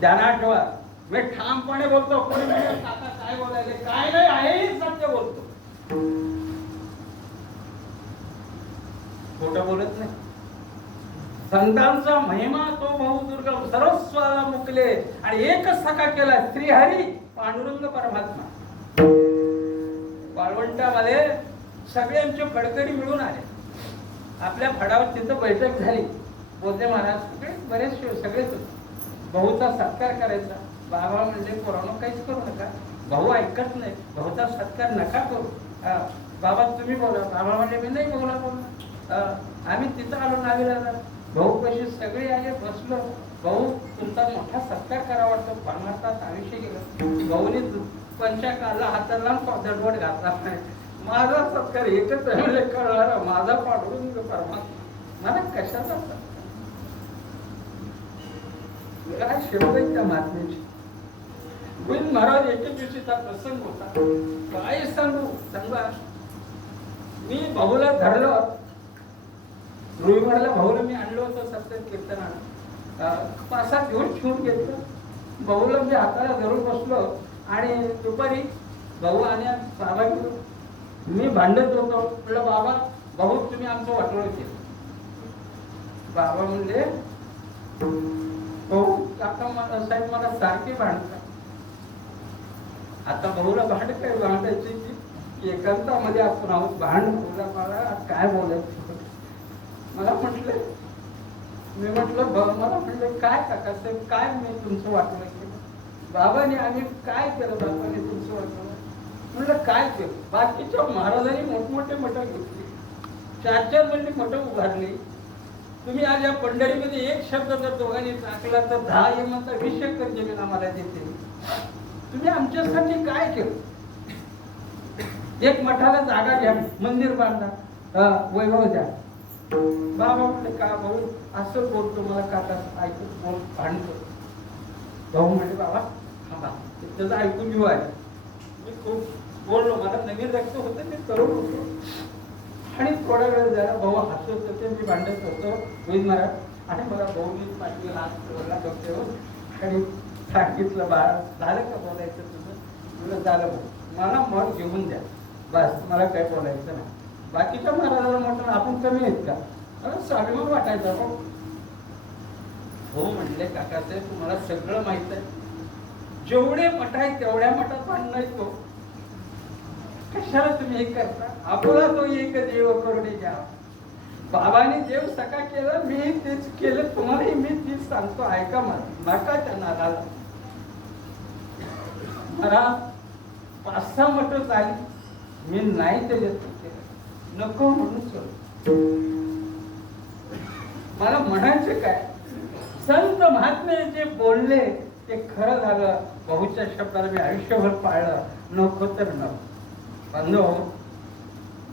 ध्यानात ठेवा, मी ठामपणे बोलतो. कोणी काका काय बोलायले, काय नाही आहे सत्य बोलतो, खोटं बोलत नाही. संतांचा महिमा तो भाऊ दुर्गम सर्वस्वाला मुकले आणि एकच सखा केला, श्रीहरी पांडुरंग परमात्मा. वाळवंटामध्ये सगळ्यांचे फडकरी मिळून आले. आपल्या फडावर तिथं बैठक झाली. बोलते महाराज सगळे बरेचसे सगळेच भाऊचा सत्कार करायचा. बाबा म्हणजे पोरांनो काहीच करू नका, भाऊ ऐकत नाही, भाऊचा सत्कार नका करू. बाबा तुम्ही बोला. बाबा म्हणजे मी नाही बोला. आम्ही तिथं आलो नावीला. भाऊ कशी सगळे आले, बसलो. भाऊ तुमचा मोठा सत्कार करा वाटतं. परमार्थात आयुष्य गेलं. भाऊने पंचा काढला, हाताला दडवट घातला नाही. माझा सत्कार एकच आहे कळणार, माझा पाठवून परमात्मा मला कशाचा काय शेवट त्या महात्म्याची. गोविंद महाराज एके दिवशीचा प्रसंग होता. काय सांगू सांगा. मी भाऊला धरलं. रोहिवाड्याला भाऊला मी आणलं होतं सत्य कीर्तनाला. 5-7 दिवस ठेवून घेतलं. भाऊला मी हाताला धरून बसलो आणि दुपारी भाऊ आणि बाबा गेलो. मी भांडत होतो. म्हटलं बाबा भाऊ तुम्ही आमचं वाटोळं केलं. बाबा म्हणले भाऊ काका साहेब मला सारखे भांडतात. आता भाऊला भांड काय भांडायची ती एकांतामध्ये आपण आहोत. भांड भाऊला मला काय बोलायचं. मला म्हटलं मी म्हटलं मला म्हटलं काय काका साहेब काय मी तुमचं वाटोळं केलं. बाबाने आम्ही काय केलं. बाबाने तुमचं वाटोळं म्हटलं काय केलं. बाकीच्या महाराजांनी मोठमोठे मठं घेतली. 4-4 मंडी मठं उभारली. तुम्ही आज या पंढरीमध्ये एक शब्द जर दोघांनी टाकला तर 10 यमाचा 20 एकर जमीन आम्हाला देते. तुम्ही आमच्यासाठी काय केलं. एक मठाला जागा घ्या, मंदिर बांधा, वैभव द्या. बाबा म्हटलं का भाऊ असं बोलतो मला काका ऐकून बोल भांडतो. भाऊ म्हटले बाबा थांबा त्याचं ऐकून घेऊ आहे. मी खूप बोललो. मला नवीन रक्त होतं, मी तरुण होतो आणि थोडा वेळ झाला. भाऊ हसत होते, मी भांडत होतो. गोविंद महाराज आणि मला भाऊनी पाठीवर हात ठेवला डोक्यावर आणि सांगितलं बाळा झालं का बोलायचं तुझं. तुला झालं भाऊ मला मत घेऊन द्या बस, मला काही बोलायचं नाही. बाकीच्या महाराजाला म्हटलं आपण कमी आहेत का. मला स्वाभिमान वाटायचा. हो म्हणले काकासाहेब तुम्हाला सगळं माहित आहे. जेवढे मठ आहेत तेवढ्या मठात भांडण येतो. कशाला तुम्ही हे करता. आपला तो एक देव करुणे घ्या. बाबांनी देव सका केलं, मी तेच केलं. तुम्हालाही मी तीच सांगतो ऐका. मला नका त्या नादाला. मला 5-6 मठ झाली. मी नाही ते नको म्हणून मला म्हणायचं काय. संत महात्मे जे बोलले ते खरं झालं. भाऊच्या शब्दाला मी आयुष्यभर पाळलं. नको तर नको. बांधव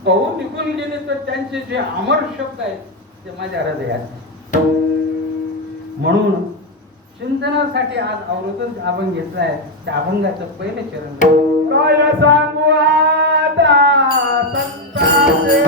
भाऊ निघून गेले तर त्यांचे जे अमर शब्द आहेत ते माझ्या हृदयात. म्हणून चिंतनासाठी आज अवरोधन अभंग घेतलाय. त्या अभंगाचं पहिलं चरण काय सांगू आता संतांचे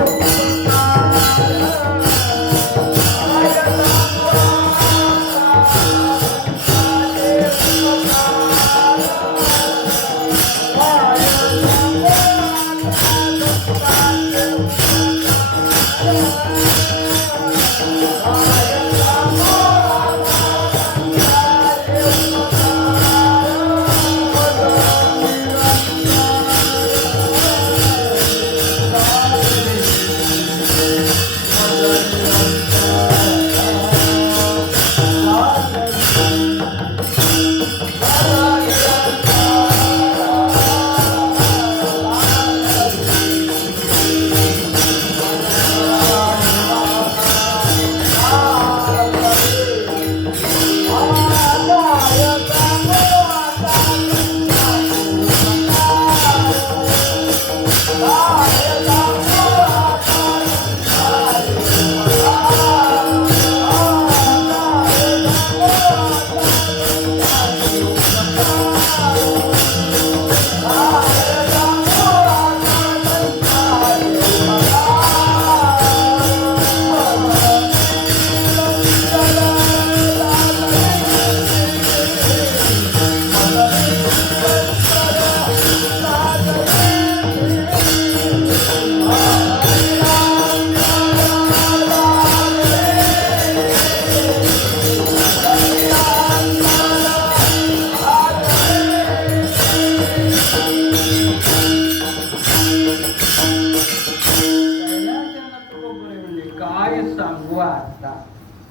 काय सांगू आता,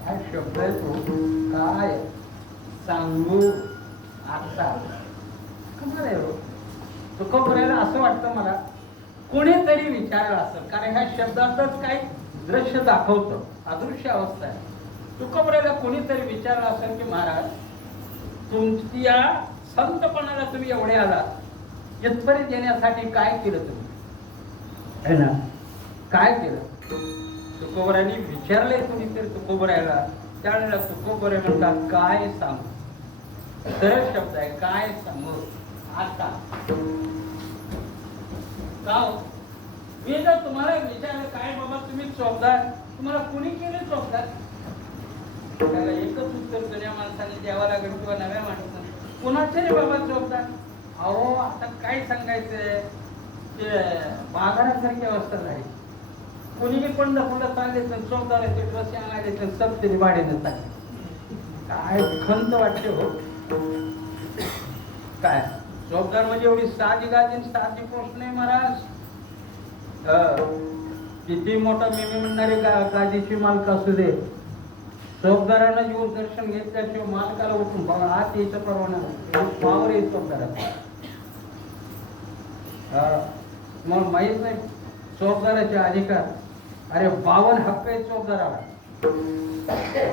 काय शब्द आहे तो, काय सांगू आता. कमाल आहे हो. तुकोबरायला असं वाटतं मला कोणीतरी विचारलं असेल, कारण ह्या शब्दातच काही दृश्य दाखवतं, अदृश्य अवस्था आहे. तुकोबरायला कोणीतरी विचारलं असेल की महाराज, तुमच्या संतपणाला तुम्ही एवढे आलात, इथपर्यंत येण्यासाठी काय केलं तुम्ही, है ना, काय केलं. तुकोबरायांनी विचारले कोणीतरी तुकोबरायला, त्यावेळेला तुकोबराय म्हणतात काय सांगू. सरळ शब्द आहे, काय सांगू आता. का मी जर तुम्हाला विचारलं काय बाबा तुम्ही चोपदार, तुम्हाला कुणी केले चोपदार, त्याला एकच उत्तर जुन्या माणसाने द्यावं लागेल किंवा नव्या माणसाने, कुणाचे रे बाबा चोपदार. अहो आता काय सांगायचंय, ते बाजारासारखी अवस्था झाली. कुणी पण दखल चालले तर चोपदाराचे रस्ते आणायचे तर सब तरी भाड्याने चालले. काय खंत वाटते हो. काय चोपदार म्हणजे एवढी साधी गादी साधी पोस्ट नाही महाराज. किती मोठा मी म्हणणारे गादीची मालक असू दे, चोपदारांना येऊन दर्शन घेतल्याशिवाय मालकाला उठून आत यायचं परवाना पावर येईल चोपदाराचा. मग माहीत नाही चोपदाराचे अधिकार, अरे 52 हक्क आहेत चोपदाराला.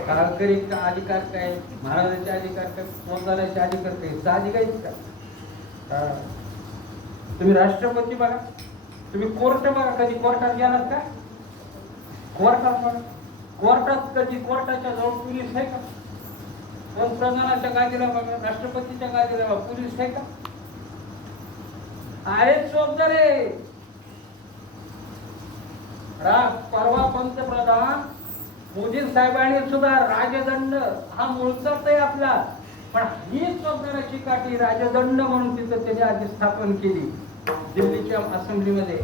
कारकरी अधिकार काय, महाराजांचे अधिकार काय, चोपदाराचे अधिकार काय, साधी काहीच का. तुम्ही राष्ट्रपती बघा, तुम्ही कोर्ट बघा, कधी कोर्टात गेलात का, कोर्टात बघा, कोर्टात कधी कोर्टाच्या जवळ पोलीस आहे का, पंतप्रधानाच्या गादीला बघा, राष्ट्रपतीच्या गादीला बघा, पोलीस आहे का. अरे चोपदार आहे. परवा पंतप्रधान मोदी साहेबांनी सुद्धा राजदंड हा मूळचाच आहे आपला, पण ही चोपदाराची काठी राजदंड म्हणून तिथं त्याने आधी स्थापन केली दिल्लीच्या असेंब्लीमध्ये.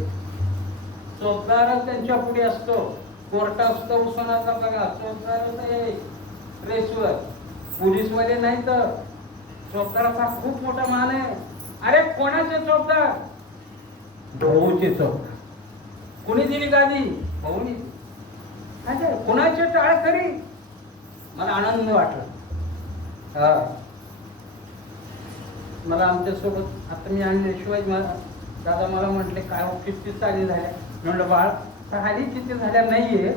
चोपदार त्यांच्या पुढे असतो, कोर्ट असतो उस्मानाचा बघा, चोपदार रेसवर, पोलीसवाले नाही तर चोपदाराचा खूप मोठा मान आहे. अरे कोणाचे चोपदार, भाऊचे चोपदार. कुणी दिली गादी, भाऊनी. कुणाचे टाळकरी, मला आनंद वाटला. मला आमच्यासोबत आता मी आणले शिवाजी महाराज दादा मला म्हटले काय किती चाली झाल्या, म्हणलं बाळ चाली किती झाल्या नाहीये,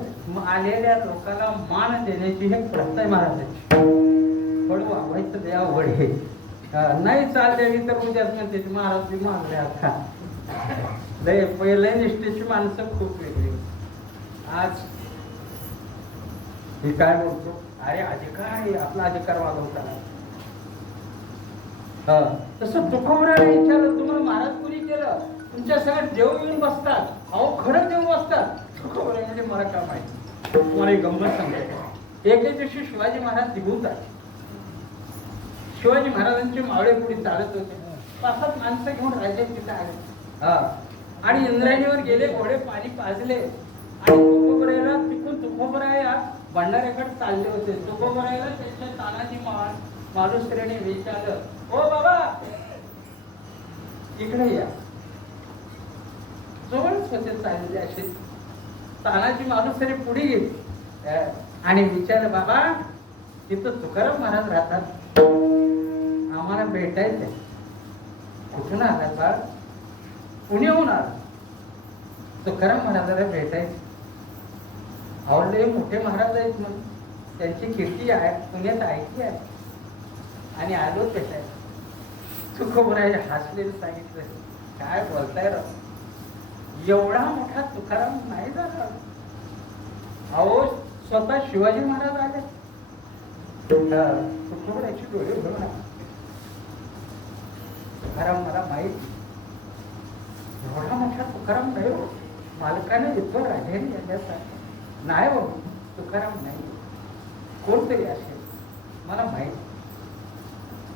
आलेल्या लोकांना मान देण्याची हे प्रथा आहे महाराजांची. बडू व्हायचं द्या अवघड हे, नाही चाललेली तर उद्याच म्हणते महाराज बी मागले आता. लय पहिले निष्ठेची माणसं खूप वेगळी. आज मी काय बोलतो, अरे अधिकार आहे, आपला अधिकार वागवताना. तसं तुकोबरायला विचारलं तुम्हाला महाराज कुणी केलं, तुमच्या सगळ्यात देव येऊन बसतात. अहो खरं देव बसतात. तुकोबराय म्हणजे मला काय माहिती. तुम्हाला एक गंमत सांगायचं, एके दिवशी शिवाजी महाराज निघून जाते. शिवाजी महाराजांचे मावळे पुढे चालत होते, 5-7 माणसं घेऊन राजे तिथे आले. आणि इंद्रायणीवर गेले, घोडे पाणी पाजले आणि तुकोबरायला तिकून तुकोबराया भंडाऱ्याकडे चालले होते. तुकोबरायला त्यांच्या तानाजी मालुसरेने विचारलं, ओ बाबा इकडे या. जवळच होते चालले असे. तानाजी मालुसरे पुढे गेले आणि विचारलं, बाबा तिथं तुकाराम महाराज राहतात, आम्हाला भेटायचंय. कुठून आलात बाळ, पुण्याहून आला. तुकाराम महाराजाला भेटायचं. आवडले मोठे महाराज आहेत म्हणून त्यांची कीर्ती आहे, पुण्यात ऐकली आहे आणि आलो भेटायला. तुकोबरायला हसलेलं सांगितलं, काय बोलताय राव, एवढा मोठा तुकाराम नाही झाला. अहो स्वतः शिवाजी महाराज आले. तुकोबरायची डोळे भरून तुकाराम मला माहिती, एवढा मोठा तुकाराम नाही हो, मालकाने इतकं राजाने याच्यासाठी नाही हो, तुकाराम नाही, कोणतरी असेल मला माहिती.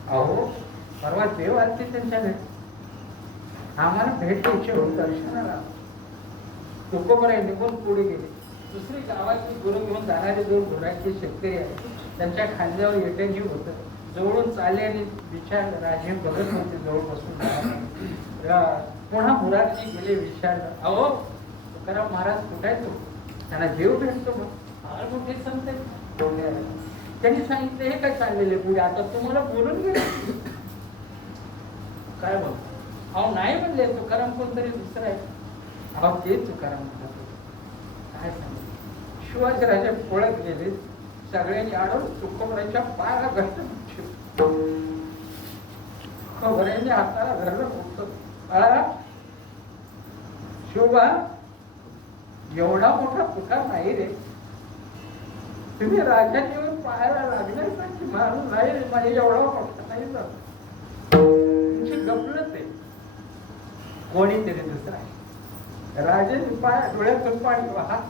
अहो परवा देव आलते त्यांच्या घरी, आम्हाला भेट द्यायची होती दर्शनाला. तुकोबराय निघून पुढे गेले. दुसरी गावाची गुरु घेऊन जाणारे 2 घोड्याचे शेतकरी आहेत, त्यांच्या खांद्यावर येटेही होतं. जवळून चालले आणि विचारलं, राजे बघत होते जवळ बसून. पुन्हा मुरारजी गेले, विचारलं, अहो तुकाराम महाराज कुठे आहे? तो त्यांना जीव भेटतो मग फार मोठे संत आहेत. त्यांनी सांगितलं हे काय चाललेले पुढे आता तुम्हाला बोलून गेले काय बोल अहो नाही म्हणले तुकाराम कोणतरी दुसरा आहे. अहो ते तुकाराम म्हणतात काय सांग शिवाजीराजे पळत गेले सगळ्यांनी आडून तुकोबराच्या पायाला घट्ट तुकोबरांनी हाताला धरलं फक्त शिवबा एवढा मोठा तुकार नाही रे तुम्ही राजाने येऊन पाहायला लागलाय ना की मारून नाही म्हणजे एवढा मोठा नाही जात तुमची गपलत आहे कोणीतरी दुसरा आहे. राजाने पाय डोळ्यातून पाणी वाहत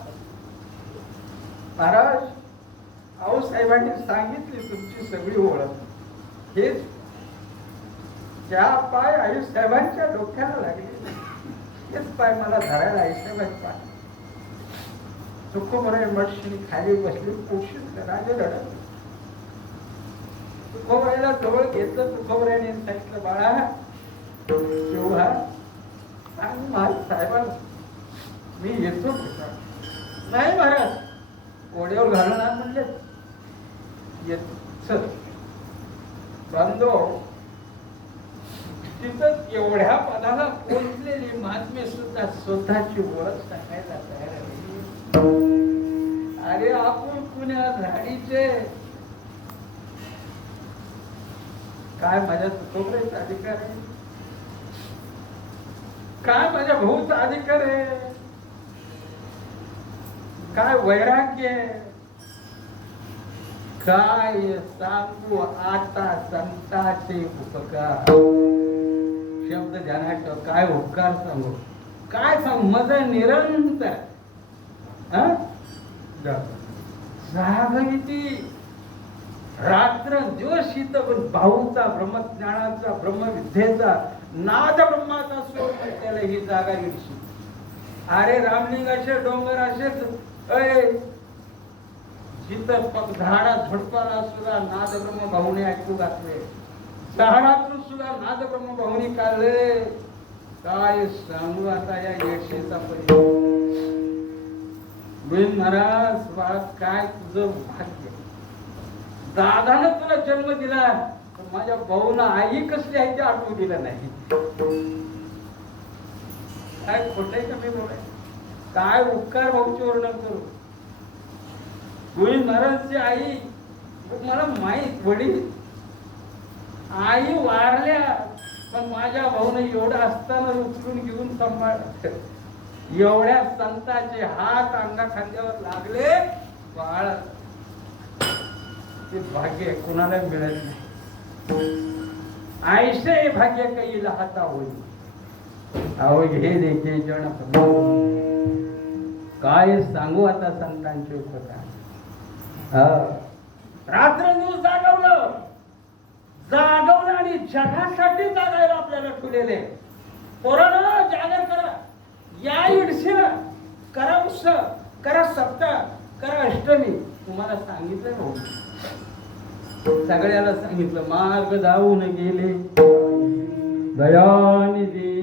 महाराज आऊसाहेबांनी सांगितली तुमची सगळी ओळख हेच ज्या पाय आईसाहेबांच्या डोक्याला लागले हेच पाय मला धरायला आईसाहेबांचे पाय तुकोबराय मठशी खाली बसली पोषित राजे लढत तुकोबरायला जवळ घेतलं तुकोबरायने सांगितलं बाळा शिवहा सांग महाराज साहेबांना मी येतो नाही महाराज ओढ्यावर घालणार म्हणले चल बांधो तिथं एवढ्या पदाला पोचलेली महात्मे सुद्धा स्वतःची ओळख सांगायला तयार आहे. अरे आपण पुण्या झाडीचे काय माझ्या तुकोबरायचा अधिकार आहे काय माझ्या भाऊचा अधिकार आहे काय वैराग्य काय सांगू आता संताचे उपकार शब्द ध्यानात काय उपकार सांगू काय सांगू मज निरंतर जागविती रात्र दिवस शीत भाऊचा ब्रह्मज्ञानाचा ब्रह्मविद्येचा नाद ब्रह्माचा स्वर त्याला ही जागा विडशी. अरे रामलिंगाचे डोंगर असेच जिथं झाडा झडपाला सुद्धा नाद ब्रह्म भाऊने ऐकू घातले झाडातून सुद्धा नाद ब्रह्म भाऊने काढले काय सांगू आता या यशेचा परिणाम महाराज काय तुझं भाग्य दादानं तुला जन्म दिला माझ्या भाऊला आई कसली आहे ते आठवू दिलं नाही काय खोटंय का मी बोलाय काय उपकार भाऊचे वर्णन करू गोविंद महाराजची आई मला माहित वडील आई वारल्या पण माझ्या भाऊने एवढं असताना उचलून घेऊन सांभाळ एवढ्या संतांचे हात अंगा खांद्यावर लागले बाळ ते भाग्य कोणाला मिळत नाही. ऐसे भाग्य काही लहाता होईल अहो हे देखे जण काय सांगू आता संतांचे उपकार रात्र दिवस जागवलं आणि जगासाठी जागायला आपल्याला ठेवलेले पोरांनो जागर करा या इडशीला करा उत्सव करा सप्ताह करा अष्टमी तुम्हाला सांगितलं नव्हतं सगळ्याला सांगितलं मार्ग जाऊन गेले दयानिधी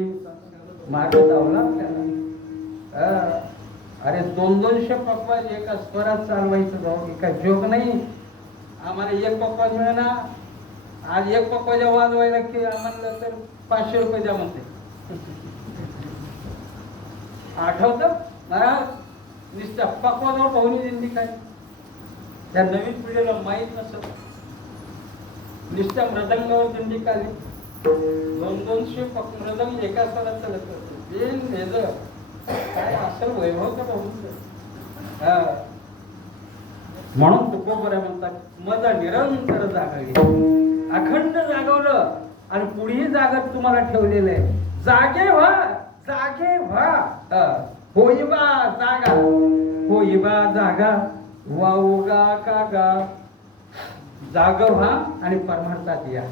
मार्ग जावला त्याला अरे 200 पक्वाज एका स्वरात चालवायचं भाऊ एका जोक नाही आम्हाला एक पक्वाज मिळेना आज एक पक्वाजा वाजवायला की आम्हाला तर 500 रुपये द्या म्हणते आठवत महाराज नुसत्या पक्वाजावर पाहुणी दिंडी काय त्या नवीन पिढीला माहीत नसत नुसत्या मृदंगावर दिंडी काढली 200 मृदंग एका स्वरात चालत काय असेल वैभव का पाहून म्हणून तुकोबराय म्हणतात मजा निरंतर जागावी अखंड जागवलं आणि पुढेही जागत तुम्हाला ठेवलेलं आहे जागे व्हा होईबा जागा होईबा जागा वाऊगा कागा जाग व्हा आणि परमार्थात या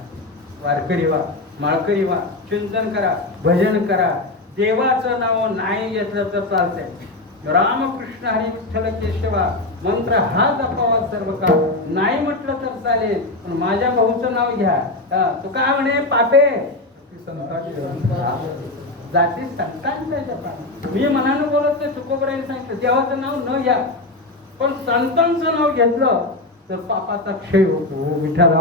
वारकरी व्हा माळकरी व्हा चिंतन करा भजन करा देवाचं नाव नाही घेतलं तर चालतंय रामकृष्ण हरी विठ्ठल केशवा मंत्र हा जपावा सर्व काळ नाही म्हटलं तर चालेल पण माझ्या भाऊचं नाव घ्या तू काय म्हणे पापे जाती संतांच्या जपान. मी मनानं बोलत नाही, तुकोबरायांनी सांगितलं देवाचं नाव न घ्या, पण संतांचं नाव घेतलं तर पापाचा क्षय होतो. विठ्ठला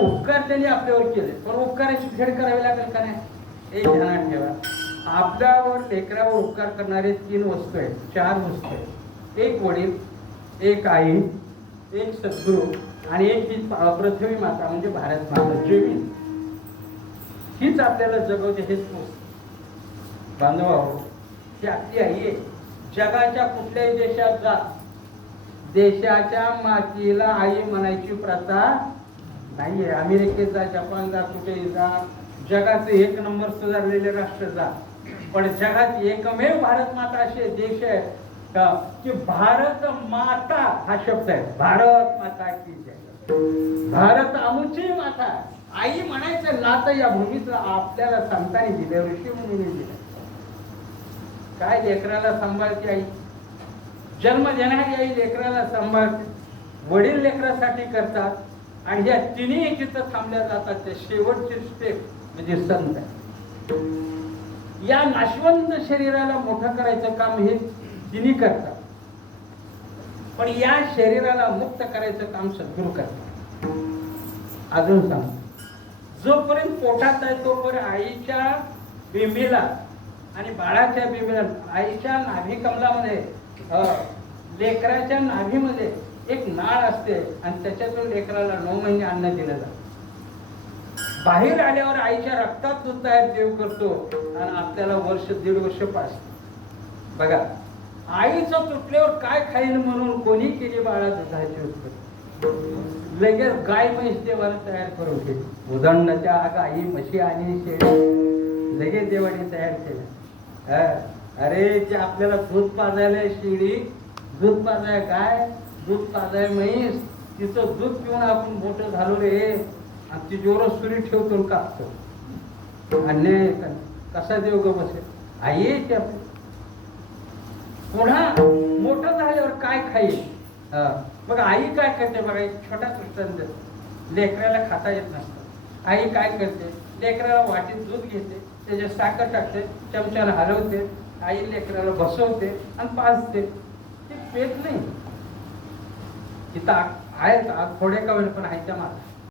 उपकार त्यांनी आपल्यावर केले, पण उपकाराची फेड करावी लागेल का नाही हे ध्यानात ठेवा. आपल्यावर लेकरावर उपकार करणारे 3 वस्तू आहेत, 4 वस्तू आहेत. एक वडील, एक आई, एक सद्गुरू आणि एक ही पृथ्वी माता म्हणजे भारत माता जमीन. हीच आपल्याला जगवते. हेच बांधवाहो, ही आपली आई आहे. जगाच्या कुठल्याही देशात जा, देशाच्या मातीला आई म्हणायची प्रथा नाहीये. अमेरिकेत जा, जपान जा, कुठेही जा, जगाचे 1 नंबर सुधारलेले राष्ट्र जा, पण जगात एकमेव भारत माता असे देश आहे की भारत माता हा शब्द आहे. भारत माता की जय, भारत आमची माता. आई म्हणायचं नातं या भूमीचं आपल्याला संतांनी दिले, ऋषी मुनींनी दिले. काय लेकराला सांभाळते आई, जन्म देणारी आई लेकराला सांभाळते, वडील लेकरासाठी करतात, आणि या तिन्ही जिथं थांबल्या जातात त्या शेवटची स्टेप म्हणजे संत. या नाशवंत शरीराला मोठं करायचं काम हे तिन्ही करतात, पण या शरीराला मुक्त करायचं काम सद्गुरू करतात. अजून सांग, जोपर्यंत पोटात आहे तोपर्यंत आईच्या बिंबीला आणि बाळाच्या बिंबीला, आईच्या नाभी कमलामध्ये लेकराच्या नाभीमध्ये एक नाळ असते आणि त्याच्यातून लेकराला 9 महिने अन्न दिलं जातं. बाहेर आल्यावर आईच्या रक्तात दूध तयार देव करतो आणि आपल्याला वर्ष 1.5 वर्ष पाजतो. बघा, आईचं तुटल्यावर काय खाईल म्हणून कोणी केली बाळा दुधाची उत्पत्ती. लगेच गाय म्हैस देवाला तयार करून केली. उदंडाच्या गाई म्हशी आणि शेळी लगेच देवाने तयार केलं. अरे जे आपल्याला दूध पाजायला शेळी, दूध पाजाय गाय, दूध पाजाय म्हैस, तिचं दूध पिऊन आपण मोठं झालो रे, आणि ती जोर सुरी ठेवतो कापतो. आणि कसा देव ग बसेल, आई आहे आपली. पुन्हा मोठं झाल्यावर काय खाईल. मग आई काय करते बघा, एक छोटा दृष्टांत. लेकराला खाता येत नसतं, आई काय करते, लेकराला वाटीत दूध घेते, त्याच्यात साखर टाकते, चमच्याला हलवते, आई लेकराला बसवते आणि पाजते. ते पेत नाही, तिथं आहेत थोडे का पण आईच्या मागे